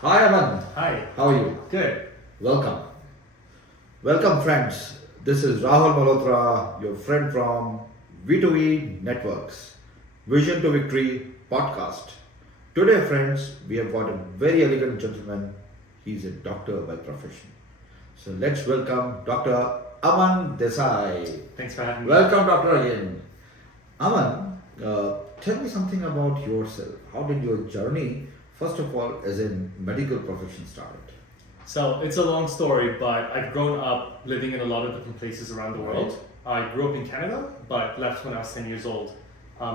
Hi Aman, Hi. how are you? Good. Welcome. Welcome friends. This is Rahul Malhotra, your friend from V2V Networks, Vision to Victory podcast. Today friends, we have got a very elegant gentleman. He's a doctor by profession. So let's welcome Dr. Aman Desai. Thanks for having me. Welcome Doctor again. Aman, tell me something about yourself. How did your journey, first of all, as in medical profession started? So it's a long story, but I've grown up living in a lot of different places around the world. I grew up in Canada, but left when I was 10 years old.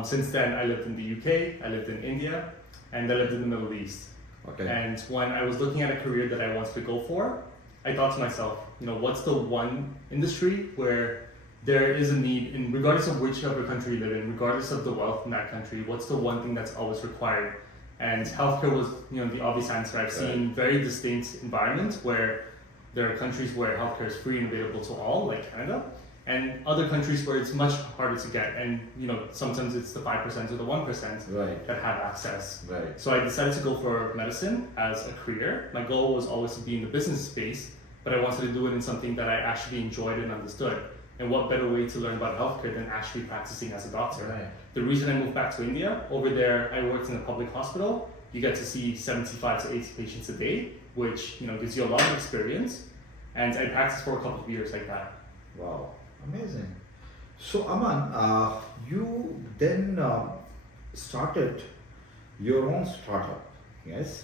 Since then, I lived in the UK, I lived in India, and I lived in the Middle East. Okay. And when I was looking at a career that I wanted to go for, I thought to myself, what's the one industry where there is a need, in regardless of whichever country you live in, regardless of the wealth in that country, what's the one thing that's always required? And healthcare was, the obvious answer. I've seen very distinct environments where there are countries where healthcare is free and available to all, like Canada, and other countries where it's much harder to get. And sometimes it's the 5% or the 1% that have access. Right. So I decided to go for medicine as a career. My goal was always to be in the business space, but I wanted to do it in something that I actually enjoyed and understood. And what better way to learn about healthcare than actually practicing as a doctor? Right. The reason I moved back to India, over there I worked in a public hospital. You get to see 75 to 80 patients a day, which gives you a lot of experience. And I practiced for a couple of years like that. Wow, amazing. So Aman, you then started your own startup, yes?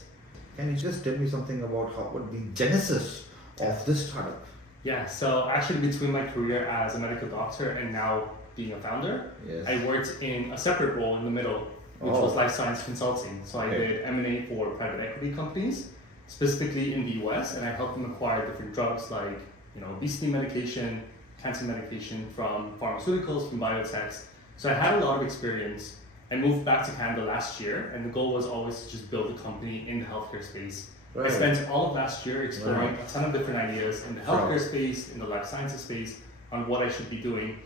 Can you just tell me something about what the genesis of this startup? Yeah, so actually between my career as a medical doctor and now being a founder, Yes. I worked in a separate role in the middle, which was life science consulting. So I did M&A for private equity companies, specifically in the US, and I helped them acquire different drugs like obesity medication, cancer medication from pharmaceuticals, from biotechs. So I had a lot of experience. I moved back to Canada last year, and the goal was always to just build a company in the healthcare space. I spent all of last year exploring a ton of different ideas in the healthcare space, in the life sciences space, on what I should be doing.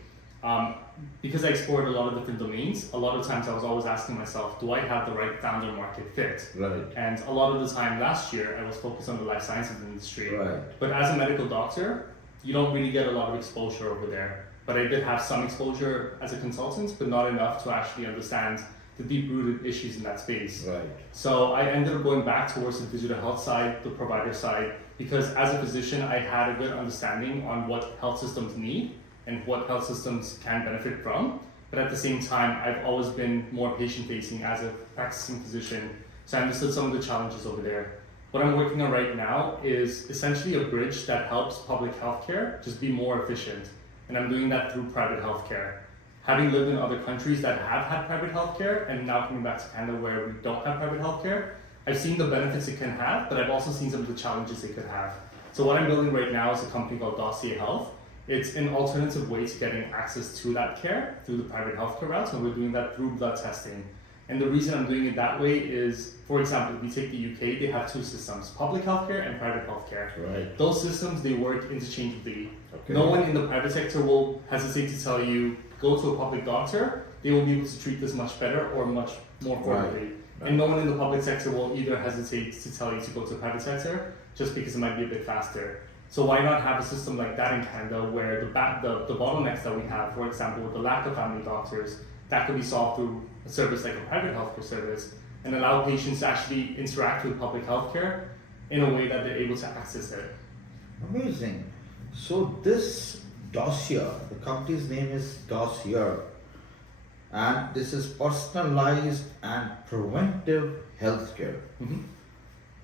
Because I explored a lot of different domains, a lot of times I was always asking myself, do I have the right founder market fit? Right. And a lot of the time last year, I was focused on the life sciences industry. Right. But as a medical doctor, you don't really get a lot of exposure over there. But I did have some exposure as a consultant, but not enough to actually understand the deep-rooted issues in that space. Right. So I ended up going back towards the digital health side, the provider side, because as a physician, I had a good understanding on what health systems need and what health systems can benefit from. But at the same time, I've always been more patient-facing as a practicing physician, so I understood some of the challenges over there. What I'm working on right now is essentially a bridge that helps public healthcare just be more efficient. And I'm doing that through private healthcare. Having lived in other countries that have had private healthcare and now coming back to Canada where we don't have private healthcare, I've seen the benefits it can have, but I've also seen some of the challenges it could have. So what I'm building right now is a company called Dossier Health. It's an alternative way to getting access to that care through the private healthcare route, and we're doing that through blood testing. And the reason I'm doing it that way is, for example, if we take the UK, they have two systems, public healthcare and private healthcare. Right. Those systems, they work interchangeably. Okay. No one in the private sector will hesitate to tell you, go to a public doctor, they will be able to treat this much better or much more affordably. Right. And no one in the public sector will either hesitate to tell you to go to the private sector just because it might be a bit faster. So why not have a system like that in Canada where the bottlenecks that we have, for example, with the lack of family doctors, that could be solved through a service like a private healthcare service and allow patients to actually interact with public healthcare in a way that they're able to access it. Amazing. So this Dossier, the company's name is Dossier, and this is personalized and preventive healthcare. Mm-hmm.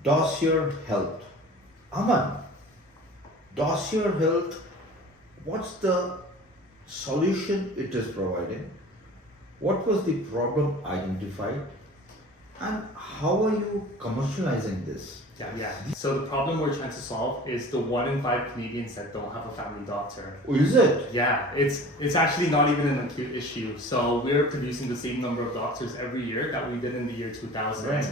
Dossier Health. Aman, Dossier Health, what's the solution it is providing? What was the problem identified? And how are you commercializing this? Yeah. So the problem we're trying to solve is the 1 in 5 Canadians that don't have a family doctor. Oh, is it? Yeah, it's actually not even an acute issue. So we're producing the same number of doctors every year that we did in the year 2000. Right.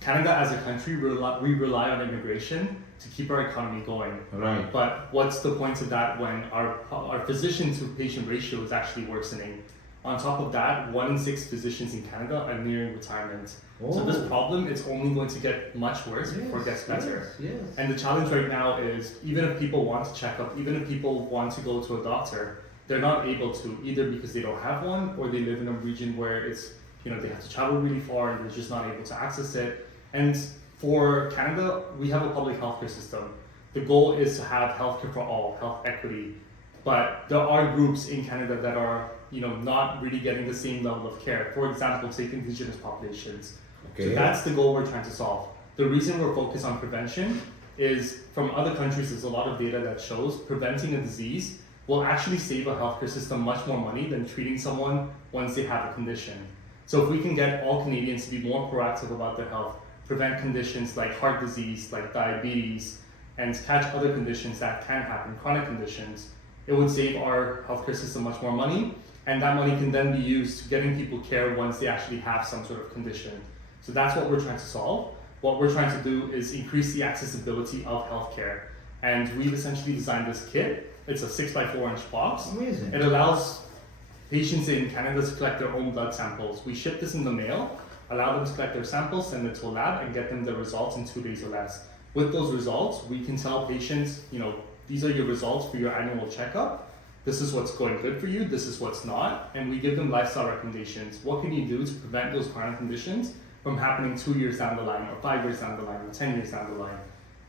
Canada as a country, we rely on immigration to keep our economy going. Right. But what's the point of that when our physician to patient ratio is actually worsening? On top of that, 1 in 6 physicians in Canada are nearing retirement. So this Oh. problem is only going to get much worse before it gets better. Yes. And the challenge right now is even if people want to check up, even if people want to go to a doctor, they're not able to, either because they don't have one or they live in a region where it's, they have to travel really far and they're just not able to access it. And for Canada, we have a public healthcare system. The goal is to have healthcare for all, health equity. But there are groups in Canada that are, not really getting the same level of care. For example, take Indigenous populations. Okay. So that's the goal we're trying to solve. The reason we're focused on prevention is from other countries, there's a lot of data that shows preventing a disease will actually save a healthcare system much more money than treating someone once they have a condition. So if we can get all Canadians to be more proactive about their health, prevent conditions like heart disease, like diabetes, and catch other conditions that can happen, chronic conditions, it would save our healthcare system much more money, and that money can then be used to getting people care once they actually have some sort of condition. So that's what we're trying to solve. What we're trying to do is increase the accessibility of healthcare. And we've essentially designed this kit. It's a 6x4-inch box. Amazing. It allows patients in Canada to collect their own blood samples. We ship this in the mail, allow them to collect their samples, send it to a lab, and get them the results in 2 days or less. With those results, we can tell patients, these are your results for your annual checkup. This is what's going good for you, this is what's not, and we give them lifestyle recommendations. What can you do to prevent those chronic conditions from happening 2 years down the line, or 5 years down the line, or 10 years down the line?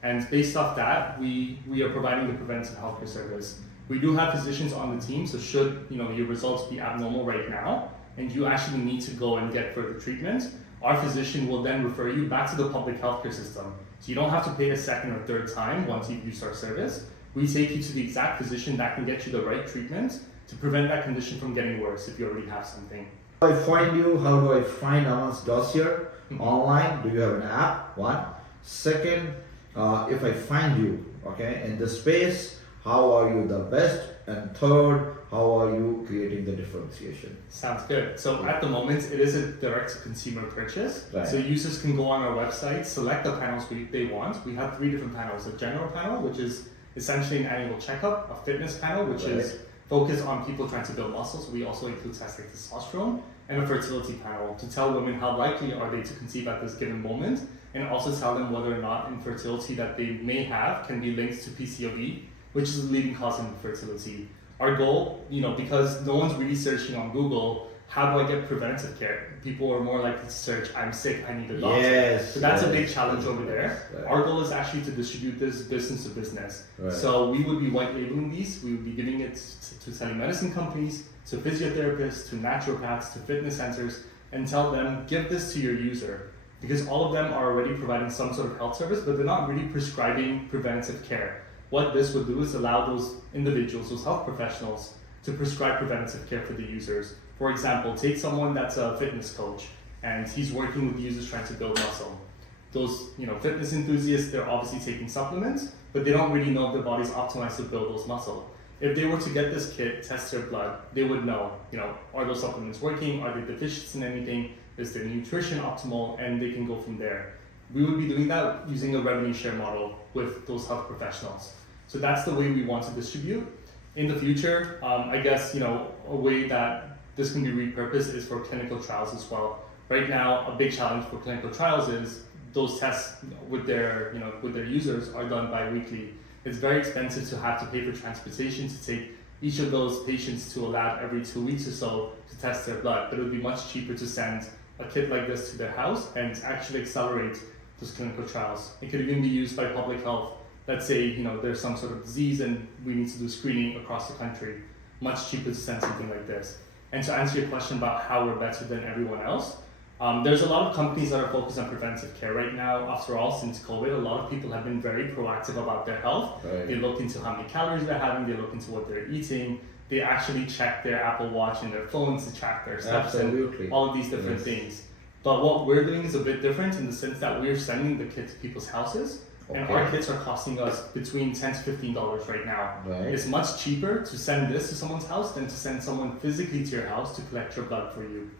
And based off that, we are providing the preventive healthcare service. We do have physicians on the team, so should your results be abnormal right now, and you actually need to go and get further treatment, our physician will then refer you back to the public healthcare system. So you don't have to pay a second or third time once you've used our service. We take you to the exact physician that can get you the right treatment to prevent that condition from getting worse if you already have something. How do I find you? How do I find Aman's dossier online? Do you have an app? One. Second, if I find you, in the space, how are you the best? And third, how are you creating the differentiation? Sounds good. So at the moment, it is a direct-to-consumer purchase. Right. So users can go on our website, select the panels they want. We have 3 different panels. A general panel, which is essentially an annual checkup, a fitness panel, which is focused on people trying to build muscles. We also include tests like testosterone, and a fertility panel to tell women how likely are they to conceive at this given moment, and also tell them whether or not infertility that they may have can be linked to PCOD, which is the leading cause of infertility. Our goal, because no one's really searching on Google, how do I get preventive care? People are more likely to search, I'm sick, I need a doctor. Yes. So that's a big challenge over there. Right. Our goal is actually to distribute this business to business. Right. So we would be white labeling these, we would be giving it to telemedicine companies, to physiotherapists, to naturopaths, to fitness centers, and tell them, give this to your user. Because all of them are already providing some sort of health service, but they're not really prescribing preventive care. What this would do is allow those individuals, those health professionals, to prescribe preventive care for the users. For example, take someone that's a fitness coach and he's working with users trying to build muscle. Those fitness enthusiasts, they're obviously taking supplements, but they don't really know if their body's optimized to build those muscle. If they were to get this kit, test their blood, they would know, are those supplements working? Are they deficient in anything? Is their nutrition optimal? And they can go from there. We would be doing that using a revenue share model with those health professionals. So that's the way we want to distribute. In the future, I guess, a way that this can be repurposed is for clinical trials as well. Right now, a big challenge for clinical trials is those tests with their users are done bi-weekly. It's very expensive to have to pay for transportation to take each of those patients to a lab every 2 weeks or so to test their blood. But it would be much cheaper to send a kit like this to their house and actually accelerate those clinical trials. It could even be used by public health. Let's say there's some sort of disease and we need to do screening across the country. Much cheaper to send something like this. And to answer your question about how we're better than everyone else, there's a lot of companies that are focused on preventive care right now. After all, since COVID, a lot of people have been very proactive about their health. Right. They look into how many calories they're having, they look into what they're eating, they actually check their Apple Watch and their phones to track their steps Absolutely. and all of these different things. But what we're doing is a bit different in the sense that we're sending the kit to people's houses. And our kits are costing us between $10 to $15 right now. Right. It's much cheaper to send this to someone's house than to send someone physically to your house to collect your blood for you.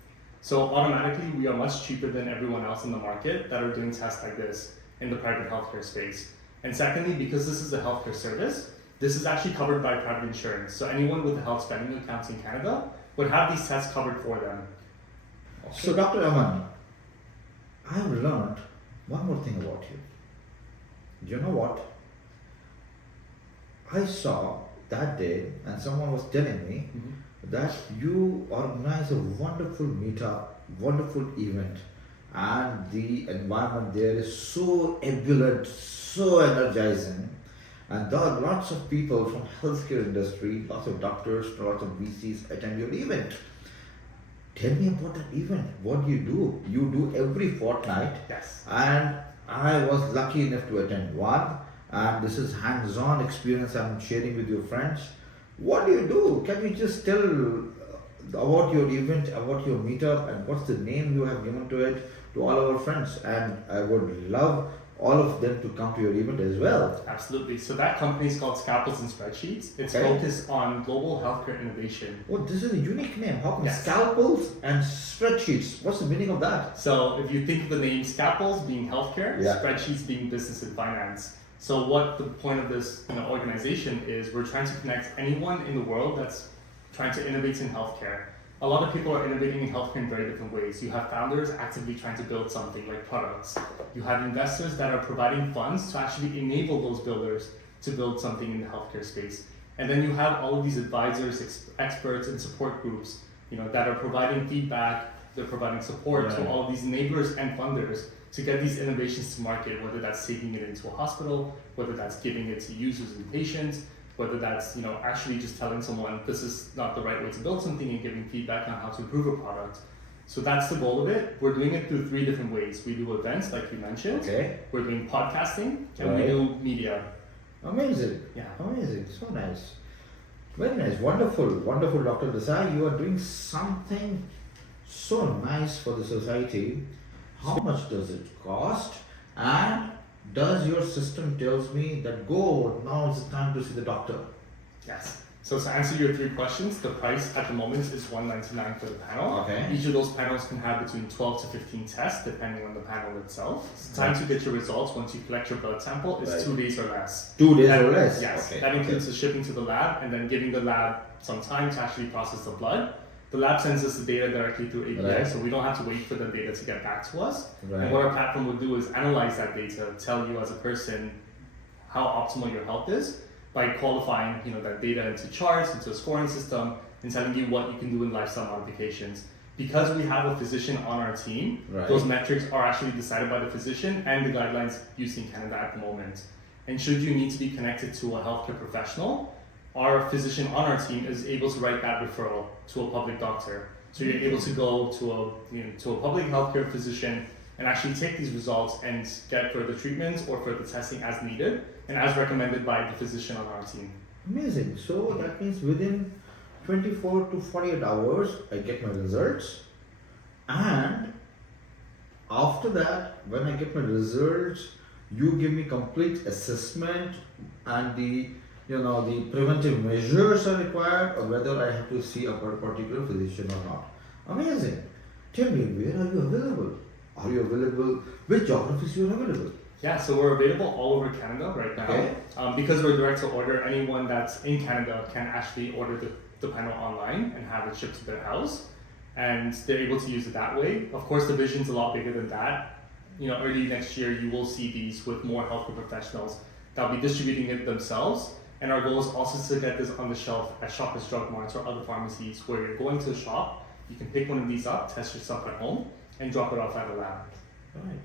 So automatically, we are much cheaper than everyone else in the market that are doing tests like this in the private healthcare space. And secondly, because this is a healthcare service, this is actually covered by private insurance. So anyone with a health spending account in Canada would have these tests covered for them. So, Dr. Aman, I have learned one more thing about you. You know what? I saw that day, and someone was telling me that you organize a wonderful meetup, wonderful event, and the environment there is so ebullient, so energizing, and there are lots of people from healthcare industry, lots of doctors, lots of VCs attend your event. Tell me about that event. What do? You do every fortnight. Yes. And I was lucky enough to attend one. And this is hands-on experience I'm sharing with your friends. What do you do? Can you just tell about your event, about your meetup, and what's the name you have given to it to all our friends? And I would love all of them to come to your event as well. Absolutely. So that company is called Scalpels Spreadsheets. It's Okay. focused on global healthcare innovation. Oh, this is a unique name. How come Yes. Scalpels and Spreadsheets? What's the meaning of that? So if you think of the name Scalpels being healthcare, Yeah. Spreadsheets being business and finance. So what the point of this organization is, we're trying to connect anyone in the world that's trying to innovate in healthcare. A lot of people are innovating in healthcare in very different ways. You have founders actively trying to build something like products. You have investors that are providing funds to actually enable those builders to build something in the healthcare space. And then you have all of these advisors, experts, and support groups, that are providing feedback, they're providing support to Right. all of these enablers and funders to get these innovations to market, whether that's taking it into a hospital, whether that's giving it to users and patients, whether that's actually just telling someone this is not the right way to build something and giving feedback on how to improve a product. So that's the goal of it. We're doing it through 3 different ways. We do events, like you mentioned. Okay. We're doing podcasting, and we Right. do media. Amazing. Yeah. Amazing. So nice. Very nice. Wonderful. Wonderful, Dr. Desai. You are doing something so nice for the society. How much does it cost? And does your system tells me that go, now it's time to see the doctor? Yes. So to answer your 3 questions, the price at the moment is $199 for the panel. Okay. Each of those panels can have between 12 to 15 tests, depending on the panel itself. The time to get your results once you collect your blood sample is Right. 2 days or less. 2 days That- or less? Yes. Okay. That includes the shipping to the lab and then giving the lab some time to actually process the blood. The lab sends us the data directly through API, Right. so we don't have to wait for the data to get back to us. Right. And what our platform will do is analyze that data, tell you as a person how optimal your health is by qualifying that data into charts, into a scoring system, and telling you what you can do in lifestyle modifications. Because we have a physician on our team, Right. those metrics are actually decided by the physician and the guidelines used in Canada at the moment. And should you need to be connected to a healthcare professional, our physician on our team is able to write that referral to a public doctor. So you're able to go to a public healthcare physician and actually take these results and get further treatments or further testing as needed and as recommended by the physician on our team. Amazing. So that means within 24 to 48 hours, I get my results. And after that, when I get my results, you give me complete assessment and the preventive measures are required, or whether I have to see a particular physician or not. Amazing. Tell me, where are you available? Are you available? Which geographies you are available? Yeah, so we're available all over Canada right now. Okay. Because we're direct to order, anyone that's in Canada can actually order the panel online and have it shipped to their house. And they're able to use it that way. Of course, the vision's a lot bigger than that. Early next year, you will see these with more healthcare professionals that'll be distributing it themselves. And our goal is also to get this on the shelf at Shoppers Drug Marts or other pharmacies where you're going to the shop, you can pick one of these up, test yourself at home, and drop it off at a lab. Right.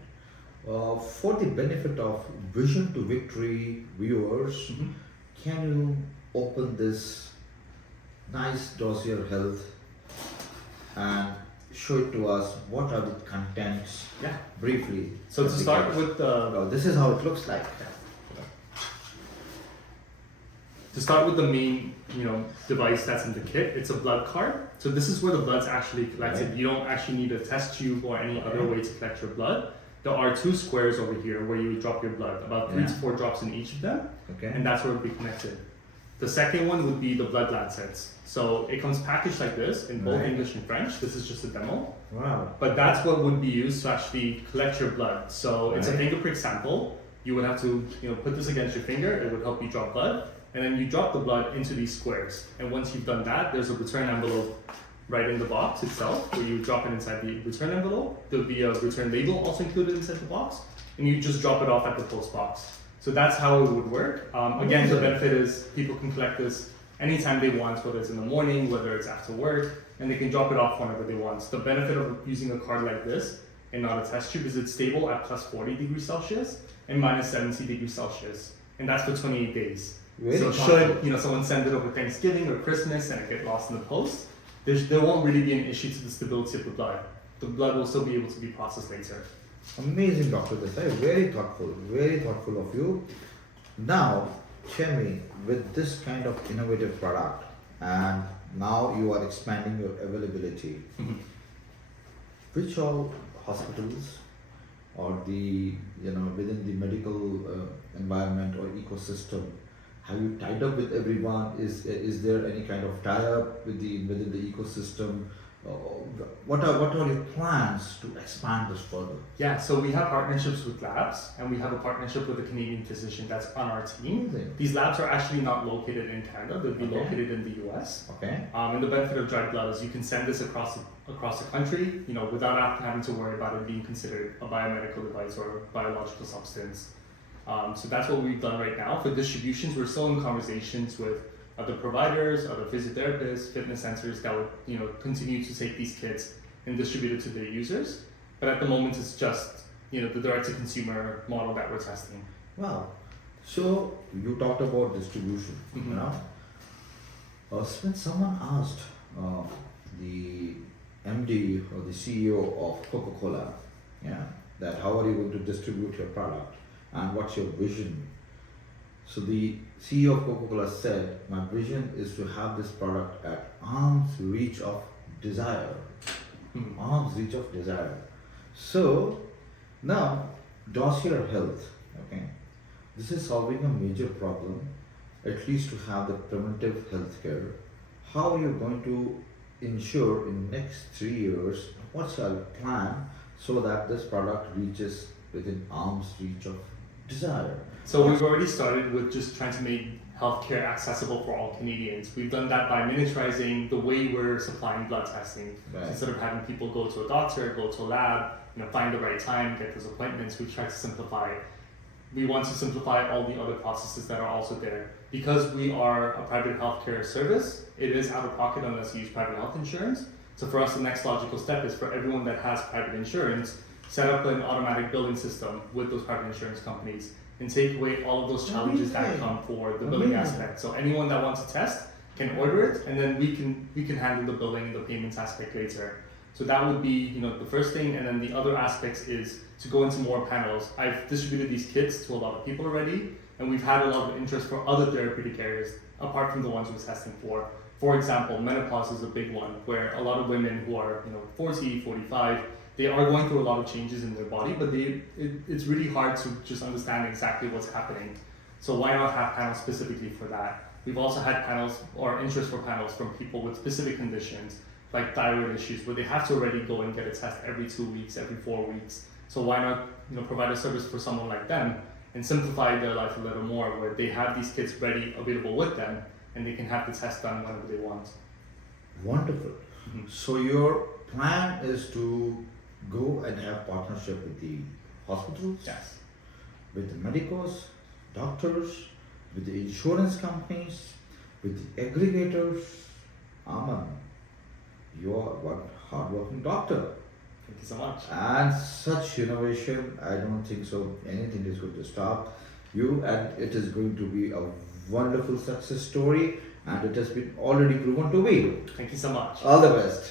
For the benefit of Vision to Victory viewers, can you open this nice Dossier Health and show it to us? What are the contents? Yeah. Briefly. So to start with this is how it looks like. To start with the main, device that's in the kit, it's a blood card. So this is where the blood's actually collected. Right. You don't actually need a test tube or any other way to collect your blood. There are 2 squares over here where you would drop your blood, about 3 to 4 drops in each of them, Okay. and that's where it would be connected. The second one would be the blood lancets. So it comes packaged like this in both Right. English and French. This is just a demo. Wow. But that's what would be used to actually collect your blood. So it's a Right. finger prick sample. You would have to put this against your finger. It would help you drop blood. And then you drop the blood into these squares. And once you've done that, there's a return envelope right in the box itself, where you drop it inside the return envelope. There'll be a return label also included inside the box, and you just drop it off at the post box. So that's how it would work. Again, the benefit is people can collect this anytime they want, whether it's in the morning, whether it's after work, and they can drop it off whenever they want. The benefit of using a card like this and not a test tube is it's stable at plus 40 degrees Celsius and minus 70 degrees Celsius, and that's for 28 days. Very So thoughtful. should someone send it over Thanksgiving or Christmas and it get lost in the post, there won't really be an issue to the stability of the blood. The blood will still be able to be processed later. Amazing, Dr. Desai. Very thoughtful of you. Now, tell me, with this kind of innovative product, and now you are expanding your availability, which all hospitals or the within the medical environment or ecosystem have you tied up with everyone? Is there any kind of tie-up within the ecosystem? What are your plans to expand this further? Yeah, so we have partnerships with labs, and we have a partnership with a Canadian physician that's on our team. Amazing. These labs are actually not located in Canada; they'll be Okay. located in the U.S. Okay. And the benefit of dried blood is you can send this across the country, without having to worry about it being considered a biomedical device or biological substance. So that's what we've done right now. For distributions, we're still in conversations with other providers, other physiotherapists, fitness centers that would continue to take these kits and distribute it to their users. But at the moment, it's just the direct-to-consumer model that we're testing. Wow. So you talked about distribution. Mhm. When someone asked the MD or the CEO of Coca-Cola, that how are you going to distribute your product and what's your vision? So the CEO of Coca-Cola said, my vision is to have this product at arm's reach of desire. Mhm. Arm's reach of desire. So now, Dossier Health, this is solving a major problem, at least to have the preventive health care. How are you going to ensure in next 3 years, what's your plan so that this product reaches within arm's reach of desire? So we've already started with just trying to make healthcare accessible for all Canadians. We've done that by miniaturizing the way we're supplying blood testing. Right. Instead of having people go to a doctor, go to a lab, find the right time, get those appointments, we try to simplify it. We want to simplify all the other processes that are also there. Because we are a private healthcare service, it is out of pocket unless you use private health insurance. So for us, the next logical step is for everyone that has private insurance, set up an automatic billing system with those private insurance companies and take away all of those challenges that Amazing. come for the billing Amazing. aspect. So anyone that wants a test can order it, and then we can handle the billing and the payments aspect later. So that would be the first thing, and then the other aspects is to go into more panels. I've distributed these kits to a lot of people already, and we've had a lot of interest for other therapeutic areas apart from the ones we're testing for. For example, menopause is a big one where a lot of women who are 40, 45, they are going through a lot of changes in their body, but it's really hard to just understand exactly what's happening. So why not have panels specifically for that? We've also had panels or interest for panels from people with specific conditions like thyroid issues where they have to already go and get a test every 2 weeks, every 4 weeks. So why not provide a service for someone like them and simplify their life a little more where they have these kits ready, available with them, and they can have the test done whenever they want. Wonderful. Mhm. So your plan is to go and have partnership with the hospitals, Yes. with the medicos, doctors, with the insurance companies, with the aggregators. Aman, you are one hardworking doctor. Thank you so much. And such innovation, I don't think so anything is going to stop you, and it is going to be a wonderful success story, and it has been already proven to be. Thank you so much. All the best.